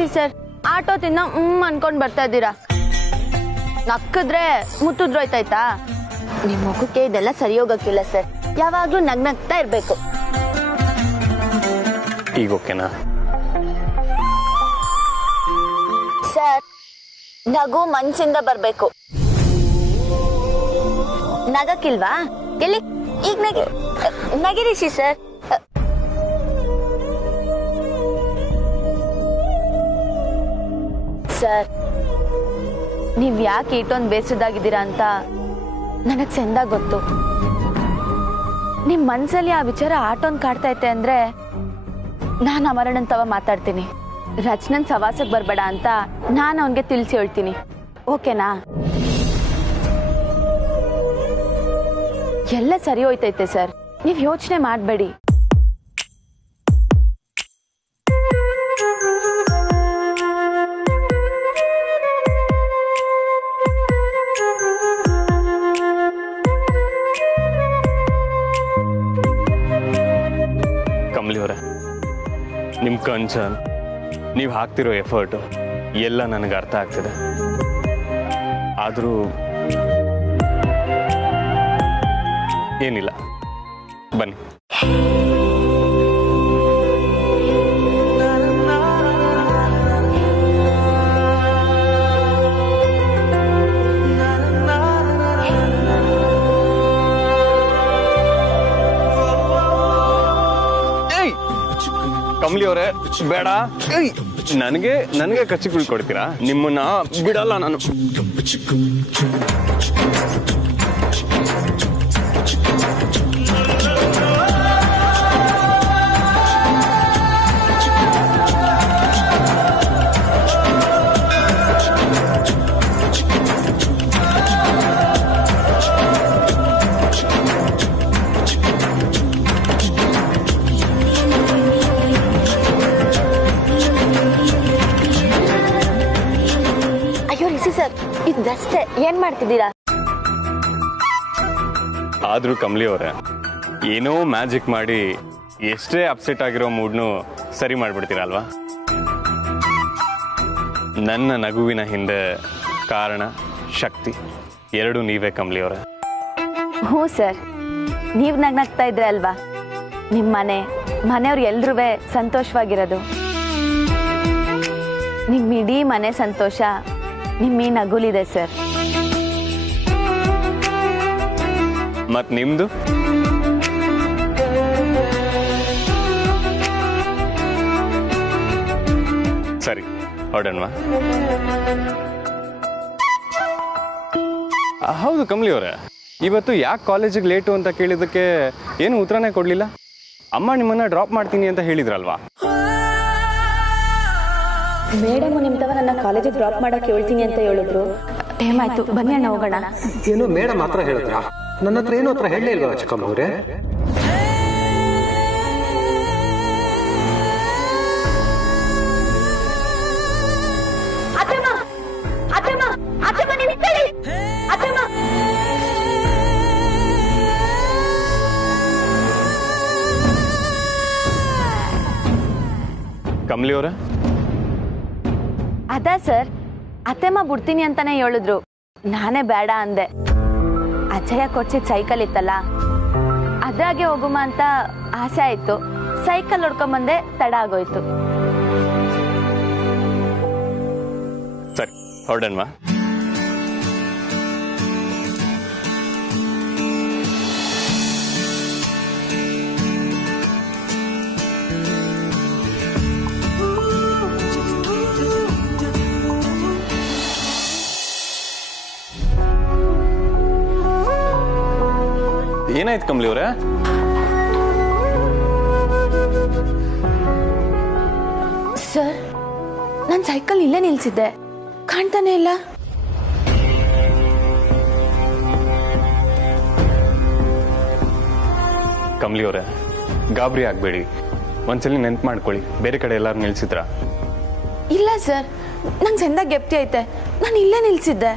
Rishi sir, ಆಟೋದಿಂದ ಅನ್ಕೊಂಡ್ ಬರ್ತಾ ಇದ್ದೀರಾ. ನಕ್ಕಿದ್ರೆ ಮುತ್ತಿದ್ರೋಯ್ತಾಯ್ತಾ? ನಿಮ್ ಮುಖಕ್ಕೆ ಇದೆಲ್ಲ ಸರಿ ಹೋಗಕ್ಕಿಲ್ಲ ಸರ್. ಯಾವಾಗ್ಲೂ ನಗ್ನಗ್ತಾ ಇರ್ಬೇಕು. ಈಗ ಓಕೆನಾ ಸರ್? ನಗು ಮನ್ಸಿಂದ ಬರ್ಬೇಕು. ನಗಕ್ಕಿಲ್ವಾ? ಎಲ್ಲಿ ಈಗ ನಗಿ ರಿಷಿ ಸರ್. ಸರ್, ನೀವ್ ಯಾಕೆ ಇಷ್ಟೊಂದು ಬೇಸರದಾಗಿದ್ದೀರಾ ಅಂತ ನನಗ್ ಚಂದ ಗೊತ್ತು. ನಿಮ್ ಮನ್ಸಲ್ಲಿ ಆ ವಿಚಾರ ಆಟೋನ್ ಕಾಡ್ತಾ ಐತೆ ಅಂದ್ರೆ ನಾನ್ ಅಮರಣ್ಣನ್ ತವ ಮಾತಾಡ್ತೀನಿ. ರಚನನ್ ಸವಾಸಕ್ ಬರ್ಬೇಡ ಅಂತ ನಾನು ಅವನ್ಗೆ ತಿಳಿಸಿ ಹೇಳ್ತೀನಿ. ಓಕೆನಾ? ಎಲ್ಲ ಸರಿ ಹೋಯ್ತೈತೆ ಸರ್, ನೀವ್ ಯೋಚನೆ ಮಾಡ್ಬೇಡಿ. ಕಮಲಿ ಅವರೇ, ನಿಮ್ಮ ಕನ್ಸರ್ನ್, ನೀವು ಹಾಕ್ತಿರೋ ಎಫರ್ಟು ಎಲ್ಲ ನನಗೆ ಅರ್ಥ ಆಗ್ತದೆ. ಆದರೂ ಏನಿಲ್ಲ, ಬನ್ನಿ. ಕಮಲಿ ಅವರೇ, ಬೇಡ. ನನಗೆ ಕಚ್ಚಿಗಳು ಕೊಡ್ತೀರಾ? ನಿಮ್ಮನ್ನ ಬಿಡಲ್ಲ ನಾನು. ಇದಷ್ಟೇ, ಏನ್ ಮಾಡ್ತಿದ್ದೀರಾ? ಆದ್ರೂ ಕಮಲಿ ಅವರೇ, ಏನೋ ಮ್ಯಾಜಿಕ್ ಮಾಡಿ ಎಷ್ಟೇ ಅಪ್ಸೆಟ್ ಆಗಿರೋ ಮೂಡ್ನು ಸರಿ ಮಾಡ್ಬಿಡ್ತೀರಲ್ವಾ? ನನ್ನ ನಗುವಿನ ಹಿಂದೆ ಕಾರಣ, ಶಕ್ತಿ ಎರಡೂ ನೀವೇ ಕಮಲಿ ಅವರೇ. ಹ್ಞೂ ಸರ್, ನೀವ್ ನಗ್ನಗ್ತಾ ಇದ್ರೆ ಅಲ್ವಾ ನಿಮ್ ಮನೆಯವ್ರು ಎಲ್ರೂ ಸಂತೋಷವಾಗಿರೋದು. ನಿಮ್ ಇಡೀ ಮನೆ ಸಂತೋಷ ನಿಮ್ಮ ಈ ನಗುಲಿದೆ ಸರ್. ಮತ್ ನಿಮ್ದು? ಸರಿ, ಹೊರಡೋಣವಾ? ಹೌದು ಕಮಲಿ ಅವರೇ, ಇವತ್ತು ಯಾಕೆ ಕಾಲೇಜಿಗೆ ಲೇಟು ಅಂತ ಕೇಳಿದ್ದಕ್ಕೆ ಏನು ಉತ್ತರನೇ ಕೊಡ್ಲಿಲ್ಲ. ಅಮ್ಮ ನಿಮ್ಮನ್ನ ಡ್ರಾಪ್ ಮಾಡ್ತೀನಿ ಅಂತ ಹೇಳಿದ್ರಲ್ವಾ? ಮೇಡಮ್ ನಿಮ್ತವ ನನ್ನ ಕಾಲೇಜಿಗೆ ಡ್ರಾಪ್ ಮಾಡಕ್ಕೆ ಹೇಳ್ತೀನಿ ಅಂತ ಹೇಳಿದ್ರು. ಟೈಮ್ ಆಯ್ತು, ಬನ್ನಿ ಅಣ್ಣ ಹೋಗೋಣ. ಏನು ಮೇಡಮ್ ಹತ್ರ ಹೇಳಿದ್ರ? ನನ್ನ ಹತ್ರ ಏನೋ ಹತ್ರ ಹೇಳಲೇ ಇಲ್ವಾ ಚಿಕ್ಕಮ್ಮ ಅವ್ರೆ? ಕಮಲಿ ಅವರೇ, ಅದ ಸರ್, ಅತ್ತೆಮ್ಮ ಬಿಡ್ತೀನಿ ಅಂತಾನೆ ಹೇಳಿದ್ರು. ನಾನೇ ಬೇಡ ಅಂದೆ. ಅಜಯ ಕೊಡ್ಸಿದ್ ಸೈಕಲ್ ಇತ್ತಲ್ಲ, ಅದ್ರಾಗೆ ಹೋಗುಮ ಅಂತ ಆಸೆ ಆಯ್ತು. ಸೈಕಲ್ ಹೊಡ್ಕೊಂಬಂದೆ, ತಡ ಆಗೋಯ್ತು. ಸರಿ, ಹೊರಡನ್ವಾ? ಏನಾಯ್ತು ಕಮಲಿ ಅವರೇ? ಸರ್, ನಾನು ಸೈಕಲ್ ಇಲ್ಲೇ ನಿಲ್ಸಿದ್ದೆ, ಕಾಣ್ತಾನೆ ಇಲ್ಲ. ಕಮಲಿ ಅವರೇ, ಗಾಬರಿ ಆಗ್ಬೇಡಿ. ಒಂದ್ಸಲಿ ನೆನ್ಪು ಮಾಡ್ಕೊಳ್ಳಿ, ಬೇರೆ ಕಡೆ ಎಲ್ಲಾರು ನಿಲ್ಸಿದ್ರ? ಇಲ್ಲ ಸರ್, ನಂಗೆ ಚಂದ ಗೆಪ್ತಿ ಐತೆ, ನಾನು ಇಲ್ಲೇ ನಿಲ್ಸಿದ್ದೆ.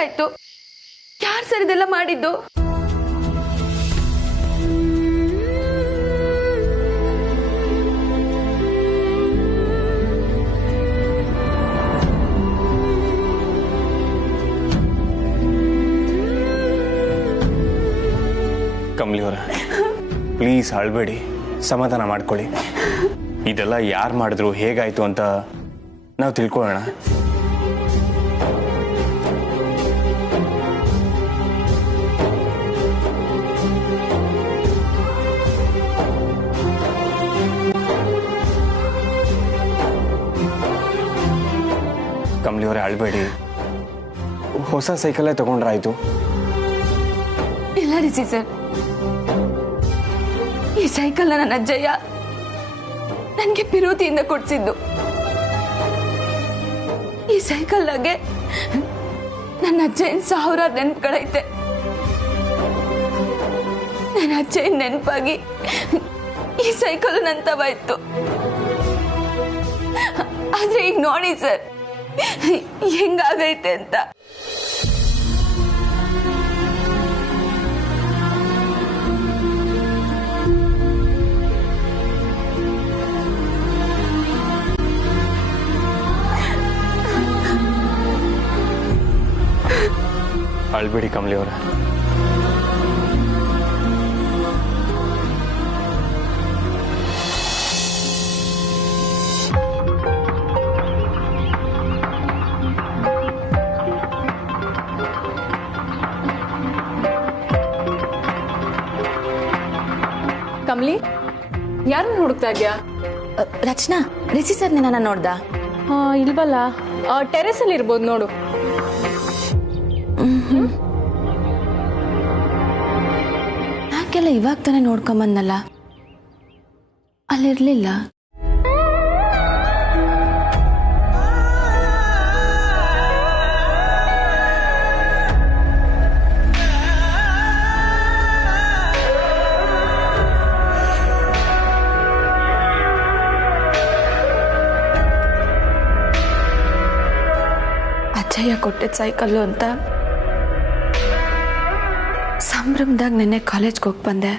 ಹೇಗಾಯ್ತು? ಯಾರು ಸರ್ ಇದೆಲ್ಲ ಮಾಡಿದ್ದು? ಕಮಲಿ ಅವರ, ಪ್ಲೀಸ್ ಅಳ್ಬೇಡಿ, ಸಮಾಧಾನ ಮಾಡ್ಕೊಳ್ಳಿ. ಇದೆಲ್ಲ ಯಾರು ಮಾಡಿದ್ರು, ಹೇಗಾಯ್ತು ಅಂತ ನಾವು ತಿಳ್ಕೊಳ್ಳೋಣ. ಕಮಲಿ ಅವರೇ, ಅಳ್ಬೇಡಿ. ಹೊಸ ಸೈಕಲೇ ತಗೊಂಡ್ರಾಯ್ತು. ಇಲ್ಲ ರಿಷಿ ಸರ್, ಈ ಸೈಕಲ್ನ ನನ್ನ ಅಜ್ಜಯ್ಯ ನನಗೆ ಪಿರೋತಿಯಿಂದ ಕೊಡ್ಸಿದ್ದು. ಈ ಸೈಕಲ್ನಾಗೆ ನನ್ನ ಅಜ್ಜಯ್ಯನ 1000 ನೆನಪುಗಳೈತೆ. ನನ್ನ ಅಜ್ಜಯ್ಯನ ನೆನಪಾಗಿ ಈ ಸೈಕಲ್ ನಂತವಾಯ್ತು. ಆದ್ರೆ ಈಗ ನೋಡಿ ಸರ್ ಹೆಂಗಾಗೈತೆ ಅಂತ. ಅಳ್ಬೇಡಿ ಕಮಲಿ ಅವರ. ಕಮಲಿ, ಯಾರನ್ನ ಹುಡುಕ್ತಾ ಇದ್ಯಾ? ರಚನಾ, ರಿಷಿ ಸರ್ ನಿನ್ನ ನೋಡ್ದ? ಇಲ್ವಲ್ಲ, ಟೆರೆಸ್ ಅಲ್ಲಿ ಇರ್ಬೋದು ನೋಡು. ಯಾಕೆಲ್ಲ ಇವಾಗ ತಾನೇ ನೋಡ್ಕೊಂಬಂದಲ್ಲ, ಅಲ್ಲಿರ್ಲಿಲ್ಲ. ಅಜ್ಜಯ್ಯ ಕೊಟ್ಟಿದ್ದ ಸೈಕಲ್ಲು ಅಂತ ಸಂಭ್ರಮದಾಗ ನೆನ್ನೆ ಕಾಲೇಜ್ಗೆ ಹೋಗಿ ಬಂದೆ.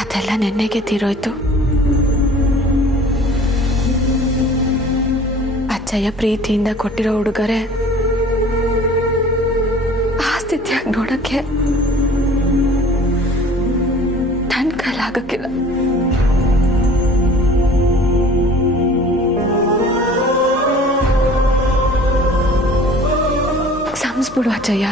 ಅದೆಲ್ಲ ನೆನ್ನೆಗೆ ತೀರೋಯ್ತು. ಅಜ್ಜಯ್ಯ ಪ್ರೀತಿಯಿಂದ ಕೊಟ್ಟಿರೋ ಉಡುಗೊರೆ ಆ ಸ್ಥಿತಿಯಾಗಿ ನೋಡಕ್ಕೆ ನನ್ನ ಕೈಲಾಗಕ್ಕಿಲ್ಲ. ಕ್ಷಮಿಸ್ಬಿಡು ಅಜ್ಜಯ್ಯ.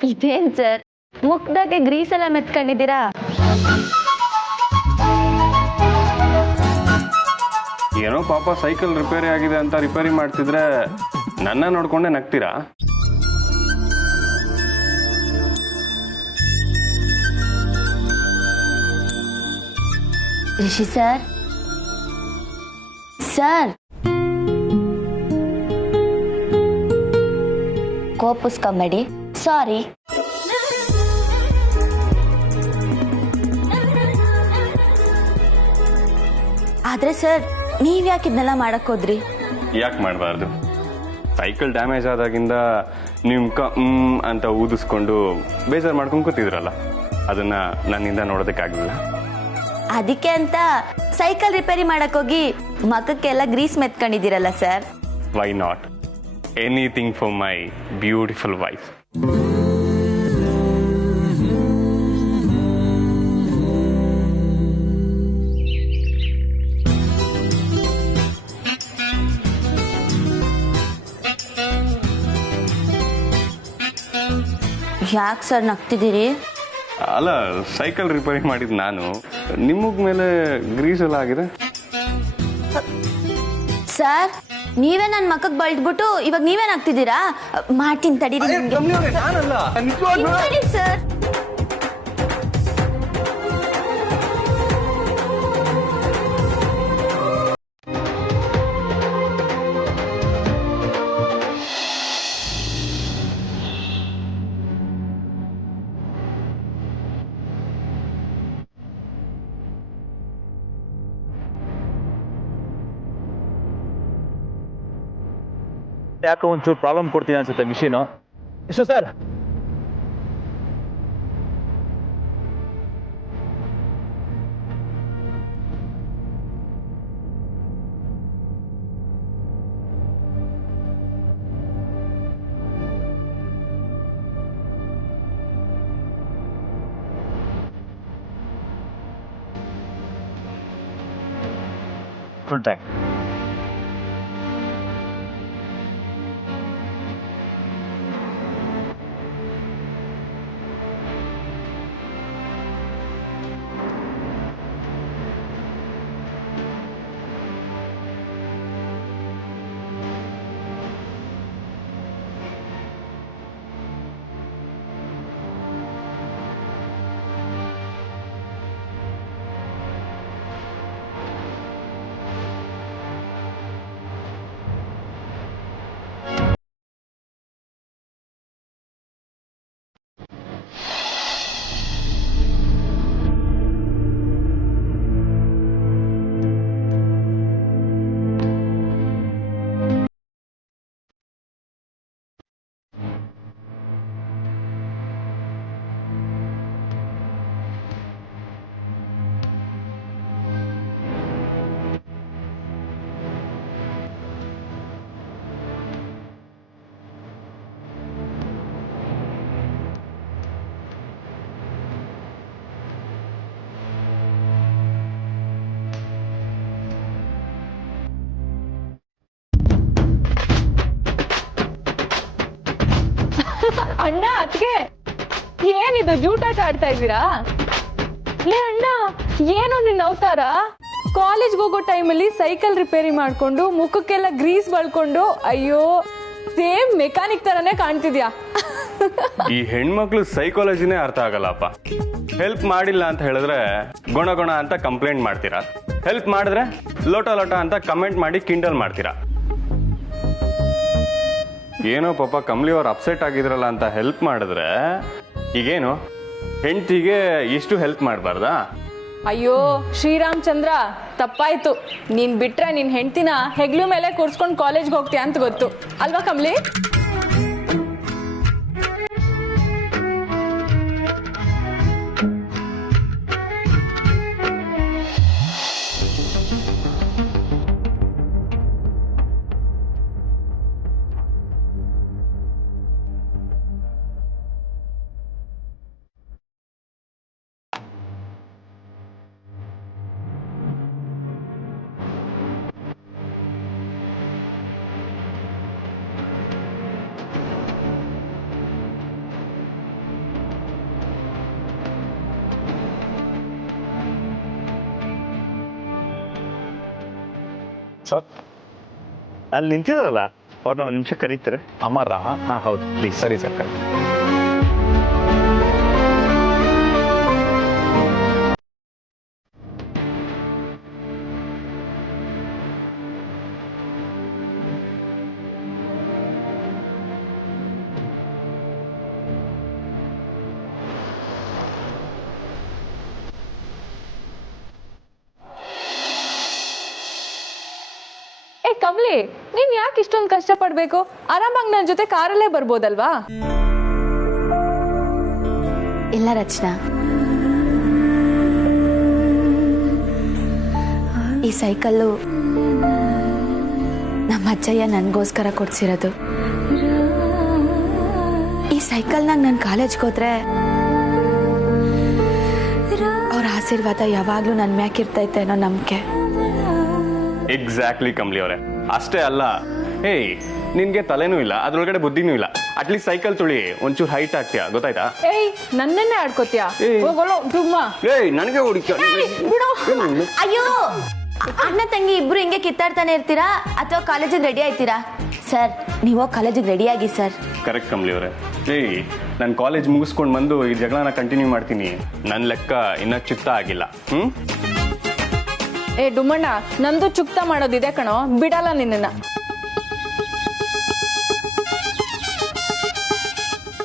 ಇದೇನ್ ಸರ್ ಮುಖದಾಗೆ ಗ್ರೀಸ್ ಎಲ್ಲ ಮೆತ್ಕೊಂಡಿದ್ದೀರಾ? ಏನೋ ಪಾಪ ಸೈಕಲ್ ರಿಪೇರಿ ಆಗಿದೆ ಅಂತ ರಿಪೇರಿ ಮಾಡ್ತಿದ್ರೆ ನನ್ನ ನೋಡ್ಕೊಂಡೆ ನಗ್ತೀರಾ? ರಿಷಿ ಸರ್ ಸರ್ ಕೋಪಿಸ್ಕೊಂಬೇಡಿ, ಸಾರಿ. ಆದ್ರೆ ಸರ್ ನೀವ್ ಯಾಕೆ ಇದನ್ನೆಲ್ಲ ಮಾಡಕ್ ಹೋದ್ರಿ? ಯಾಕೆ ಮಾಡಬಾರ್ದು? ಸೈಕಲ್ ಡ್ಯಾಮೇಜ್ ಆದಾಗಿಂದ ನಿಮ್ಕ ಅಂತ ಊದಿಸ್ಕೊಂಡು ಬೇಜಾರು ಮಾಡ್ಕೊಂಡು ಕೂತಿದ್ರಲ್ಲ, ಅದನ್ನ ನನ್ನಿಂದ ನೋಡೋದಕ್ಕಾಗಲಿಲ್ಲ. ಅದಕ್ಕೆ ಅಂತ ಸೈಕಲ್ ರಿಪೇರಿ ಮಾಡಕ್ ಹೋಗಿ ಮಕ್ಕಕ್ಕೆಲ್ಲ ಗ್ರೀಸ್ ಮೆತ್ಕೊಂಡಿದ್ದೀರಲ್ಲ sir. Why not? Anything for my beautiful wife. ಯಾಕೆ ಸರ್ ನಗ್ತಿದ್ದೀರಿ? ಅಲ್ಲ, ಸೈಕಲ್ ರಿಪೇರಿ ಮಾಡಿದ್ ನಾನು, ನಿಮ್ಮಗ್ ಮೇಲೆ ಗ್ರೀಸ್ ಎಲ್ಲ ಆಗಿದೆ. ಸರ್ ನೀವೇ ನನ್ನ ಮಕ್ಕಕ್ಕೆ ಬಳ್ದ್ಬಿಟ್ಟು ಇವಾಗ ನೀವೇ ನಗ್ತಿದ್ದೀರಾ? ಮಾಡ್ತೀನಿ ತಡೀರಿ ನಿಮ್ಗೆ. ಹಿಂಗ್ ಸರ್. ಯಾಕೋ ಒಂಚೂರು ಪ್ರಾಬ್ಲಮ್ ಕೊಡ್ತೀನಿ ಅನ್ಸುತ್ತೆ ಮಿಷಿನು. ಎಷ್ಟು ಸರ್? Full time. ಅಣ್ಣ ಅದ್ಗೆ ಏನಿದು ಜೂಟಾಟ ಆಡ್ತಾ ಇದ್ದೀರಾ? ಲೇ ಅಣ್ಣ, ಏನು ನಿನ್ನ ಅವತಾರ? ಕಾಲೇಜ್ಗೆ ಹೋಗೋ ಟೈಮಲ್ಲಿ ಸೈಕಲ್ ರಿಪೇರಿ ಮಾಡ್ಕೊಂಡು ಮುಖಕ್ಕೆಲ್ಲ ಗ್ರೀಸ್ ಬಳ್ಕೊಂಡು, ಅಯ್ಯೋ ಸೇಮ್ ಮೆಕ್ಯಾನಿಕ್ ತರನೇ ಕಾಣ್ತಿದ್ಯಾ. ಈ ಹೆಣ್ಮಕ್ಳು ಸೈಕಾಲಜಿನೇ ಅರ್ಥ ಆಗಲ್ಲಪ್ಪ. ಹೆಲ್ಪ್ ಮಾಡಿಲ್ಲ ಅಂತ ಹೇಳಿದ್ರೆ ಗೊಣ ಗೊಣ ಅಂತ ಕಂಪ್ಲೇಂಟ್ ಮಾಡ್ತೀರಾ, ಹೆಲ್ಪ್ ಮಾಡಿದ್ರೆ ಲೋಟ ಲೋಟ ಅಂತ ಕಮೆಂಟ್ ಮಾಡಿ ಕಿಂಡಲ್ ಮಾಡ್ತೀರಾ. ಏನೋ ಪಾಪ ಕಮಲಿ ಅವ್ರು ಅಪ್ಸೆಟ್ ಆಗಿದ್ರಲ್ಲ ಅಂತ ಹೆಲ್ಪ್ ಮಾಡಿದ್ರೆ ಈಗೇನು ಹೆಂಡತಿಗೆ ಇಷ್ಟು ಹೆಲ್ಪ್ ಮಾಡಬಾರ್ದಾ? ಅಯ್ಯೋ ಶ್ರೀರಾಮಚಂದ್ರ, ತಪ್ಪಾಯ್ತು. ನೀನ್ ಬಿಟ್ರೆ ನಿನ್ ಹೆಂಡ್ತಿನ ಹೆಗ್ಲು ಮೇಲೆ ಕೂರ್ಸ್ಕೊಂಡು ಕಾಲೇಜ್ಗೆ ಹೋಗ್ತೀಯ ಅಂತ ಗೊತ್ತು ಅಲ್ವಾ ಕಮಲಿ? ಸರ್ ಅಲ್ಲಿ ನಿಂತಿದಾರಲ್ಲ ಅವ್ರನ್ನ ಒಂದು ನಿಮಿಷ ಕರೀತಾರೆ ಅಮರ ಹಾಂ ಹೌದು ಪ್ಲೀಸ್ ಸರಿ ಸರ್ ಕರೆಕ್ಟ್. ಏ ಕಮಲಿ, ನೀನ್ ಯಾಕೆ ಇಷ್ಟೊಂದು ಕಷ್ಟ ಪಡ್ಬೇಕು? ಆರಾಮಾಗಿ ನನ್ನ ಜೊತೆ ಕಾರಲ್ಲೇ ಬರ್ಬೋದಲ್ವಾ? ಇಲ್ಲ ರಚನಾ, ಈ ಸೈಕಲ್ಲು ನಮ್ಮ ಅಜ್ಜಯ್ಯ ನನಗೋಸ್ಕರ ಕೊಡ್ಸಿರೋದು. ಈ ಸೈಕಲ್ನಾಗ ನಾನು ಕಾಲೇಜ್ಗೆ ಹೋದ್ರೆ ಅವ್ರ ಆಶೀರ್ವಾದ ಯಾವಾಗ್ಲೂ ನನ್ನ ಮ್ಯಾಕಿರ್ತೈತೆ ಅನ್ನೋ ನಂಬಿಕೆ. ಎಕ್ಸಾಕ್ಟ್ಲಿ ಕಮ್ಲಿ ಅವರೇ. ಅಷ್ಟೇ ಅಲ್ಲ, ಏಯ್ ನಿನ್ಗೆ ತಲೆನೂ ಇಲ್ಲ, ಅದ್ರೊಳಗಡೆ ಬುದ್ಧಿನೂ ಇಲ್ಲ. ಅಟ್ಲೀಸ್ಟ್ ಸೈಕಲ್ ತುಳಿ, ಒಂಚೂರು ಹೈಟ್ ಆಗ್ತೀಯಾ, ಗೊತ್ತಾಯ್ತಾ? ಏಯ್ ನನ್ನನ್ನೇ ಆಡ್ಕೋತೀಯಾ? ಹೋಗೋಲೋ ಡುಮ್ಮ. ಏಯ್ ನನಗೆ ಹುಡುಕ. ಅಯ್ಯೋ, ಅಣ್ಣ ತಂಗಿ ಇಬ್ರು ಹಿಂಗೆ ಕಿತ್ತಾಡ್ತಾನೆ ಇರ್ತೀರಾ ಅಥವಾ ಕಾಲೇಜಿಗೆ ರೆಡಿ ಆಯ್ತೀರಾ? ಸರ್, ನೀವು ಕಾಲೇಜಿಗೆ ರೆಡಿ ಆಗಿ ಸರ್. ಕರೆಕ್ಟ್ ಕಮ್ಲಿ ಅವರೇ. ಏಯ್ ನಾನು ಕಾಲೇಜ್ ಮುಗಿಸ್ಕೊಂಡು ಬಂದು ಈ ಜಗಳನ ಕಂಟಿನ್ಯೂ ಮಾಡ್ತೀನಿ. ನನ್ನ ಲೆಕ್ಕ ಇನ್ನ ಚುಕ್ತ ಆಗಿಲ್ಲ. ಏ ಡುಮ್ಮಣ್ಣ, ನಂದು ಚುಕ್ತ ಮಾಡೋದಿದೆ ಕಣೋ, ಬಿಡಲ್ಲ ನಿನ್ನ.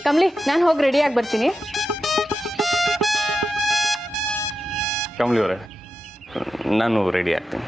ಕಮ್ಲಿ, ನಾನು ಹೋಗಿ ರೆಡಿಯಾಗಿ ಬರ್ತೀನಿ. ಕಮ್ಲಿ ಅವರೇ, ನಾನು ರೆಡಿ ಆಗ್ತೀನಿ.